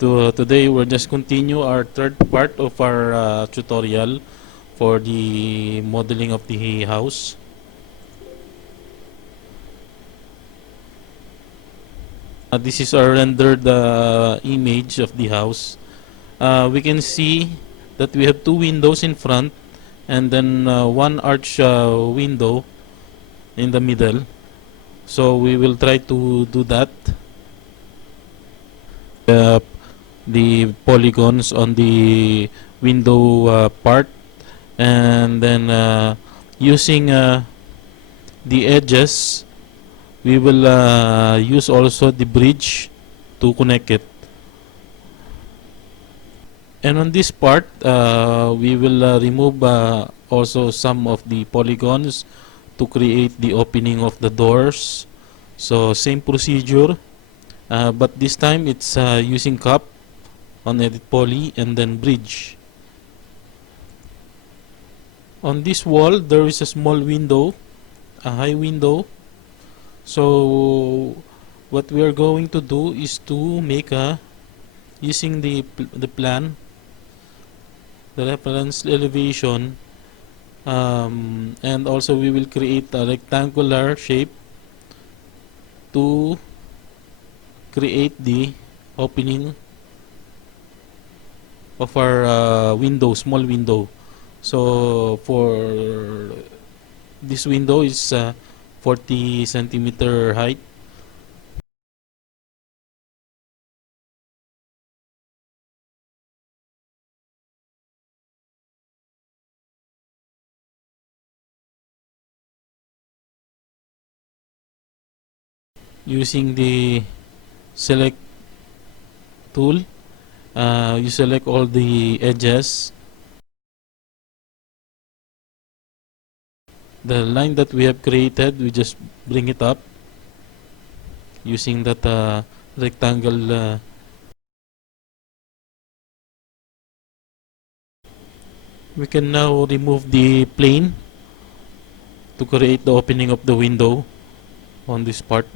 Today we'll just continue our third part of our tutorial for the modeling of the house. This is our rendered image of the house. We can see that we have two windows in front and then one arch window in the middle. So we will try to do that. The polygons on the window part, and then using the edges, we will use also the bridge to connect it. And on this part, we will remove also some of the polygons to create the opening of the doors. So same procedure, but this time it's using cup on edit poly and then bridge. On this wall there is a small window, a high window. So what we are going to do is to make using the plan, the reference elevation, and also we will create a rectangular shape to create the opening of our window, small window. So for this window is 40 centimeter height. Using the select tool, you select all the edges. The line that we have created, we just bring it up using that rectangle. We can now remove the plane to create the opening of the window on this part.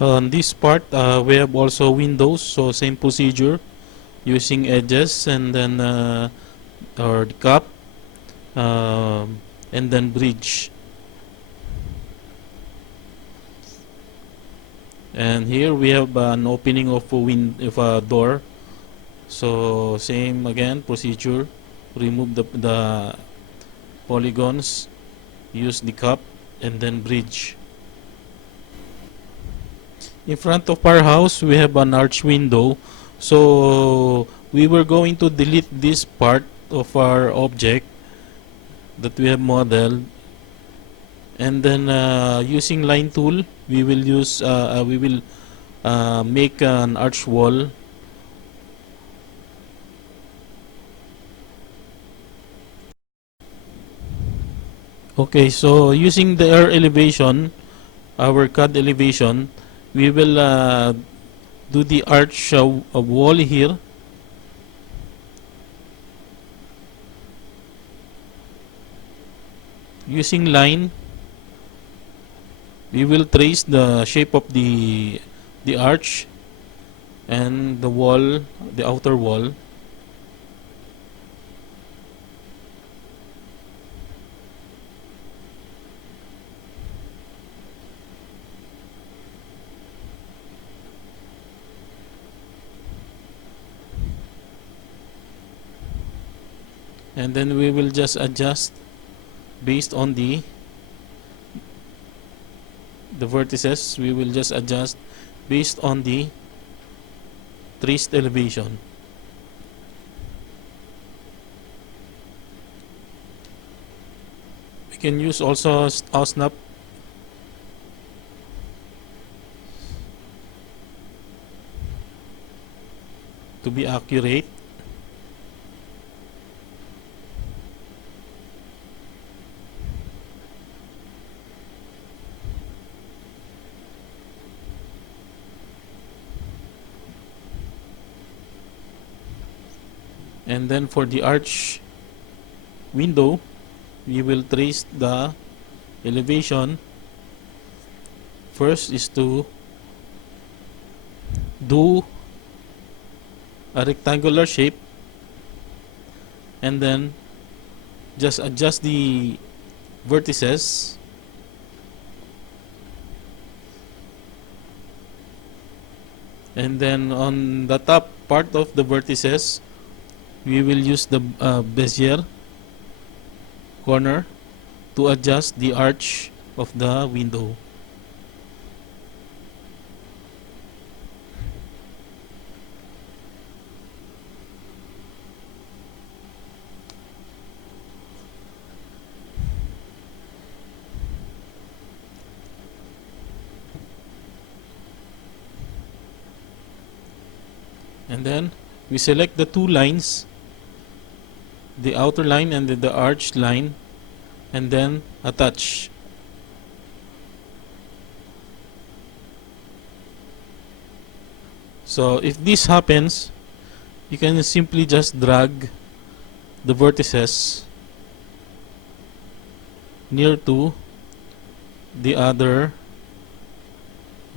On this part, we have also windows, so same procedure, using edges and then or the cup, and then bridge. And here we have an opening of a door. So same again procedure, remove the polygons, use the cup, and then bridge. In front of our house we have an arch window, so we were going to delete this part of our object that we have modeled, and then using line tool we will make an arch wall. Okay, so using the air elevation, our CAD elevation, we will do the arch wall here. Using line, we will trace the shape of the arch and the wall, the outer wall. And then we will just adjust based on the vertices. We will just adjust based on the traced elevation. We can use also a snap to be accurate. And then for the arch window, we will trace the elevation. First is to do a rectangular shape, and then just adjust the vertices, and then on the top part of the vertices we will use the Bezier corner to adjust the arch of the window. And then we select the two lines, the outer line and the arch line, and then attach. So if this happens, you can simply just drag the vertices near to the other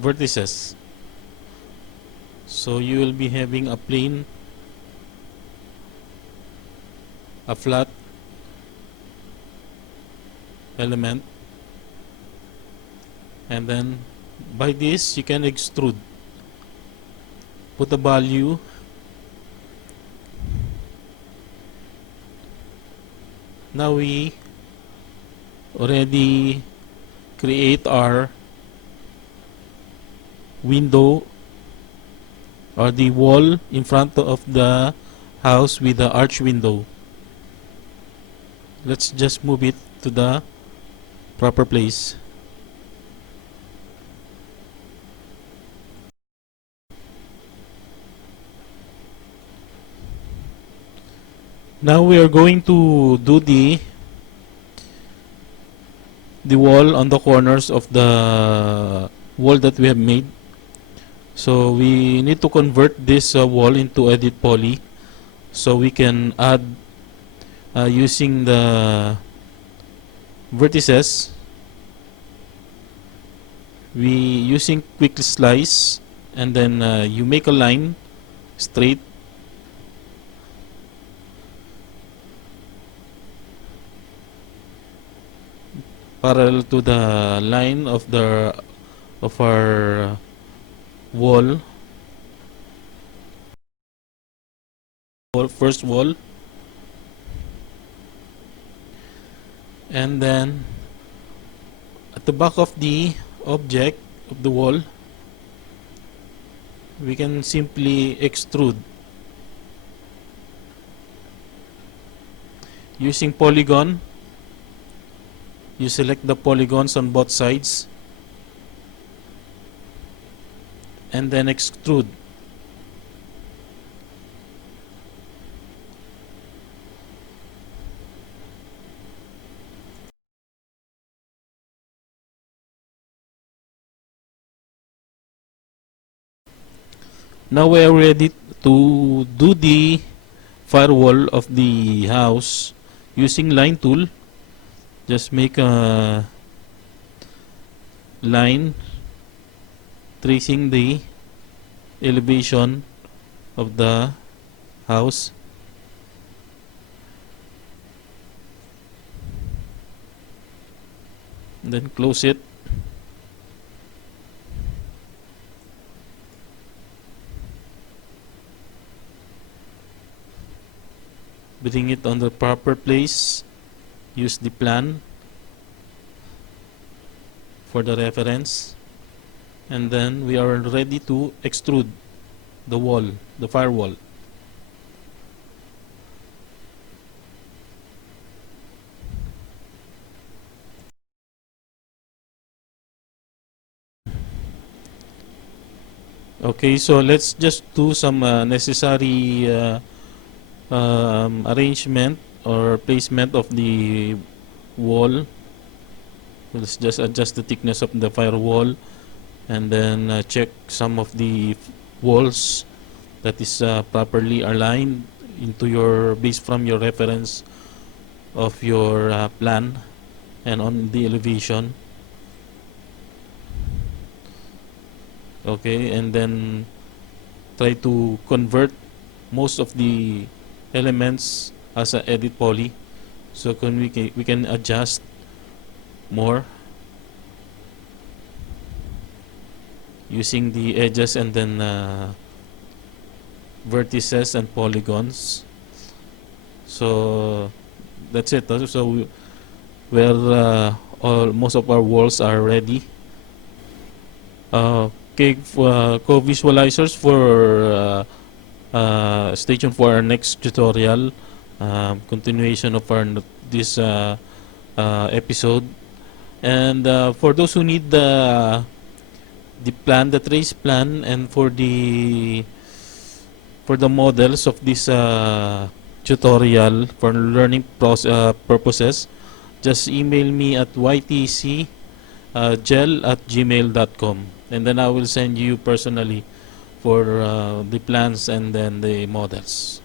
vertices. So you will be having a plane, a flat element, and then by this you can extrude, put a value, now we already create our window or the wall in front of the house with the arch window. Let's just move it to the proper place. Now we are going to do the wall on the corners of the wall that we have made. So we need to convert this wall into edit poly, so we can add using the vertices. We using quick slice, and then you make a line straight parallel to the line of our wall, first wall, and then at the back of the object of the wall we can simply extrude using polygon. You select the polygons on both sides and then extrude. Now we are ready to do the firewall of the house using line tool. Just make a line tracing the elevation of the house. Then close it. Bring it on the proper place. Use the plan for the reference, and then we are ready to extrude the wall, the firewall. Okay, so let's just do some necessary arrangement or placement of the wall. Let's just adjust the thickness of the firewall, and then check some of the walls that is properly aligned into your based from your reference of your plan and on the elevation. Okay, and then try to convert most of the elements as a edit poly, so we can adjust more using the edges and then vertices and polygons. So that's it. So where most of our walls are ready. Okay, co-visualizers for stay tuned for our next tutorial, continuation of our this episode. And for those who need the plan, the trace plan, and for the models of this tutorial for learning purposes, just email me at ytcgel@gmail.com, and then I will send you personally for the plans and then the models.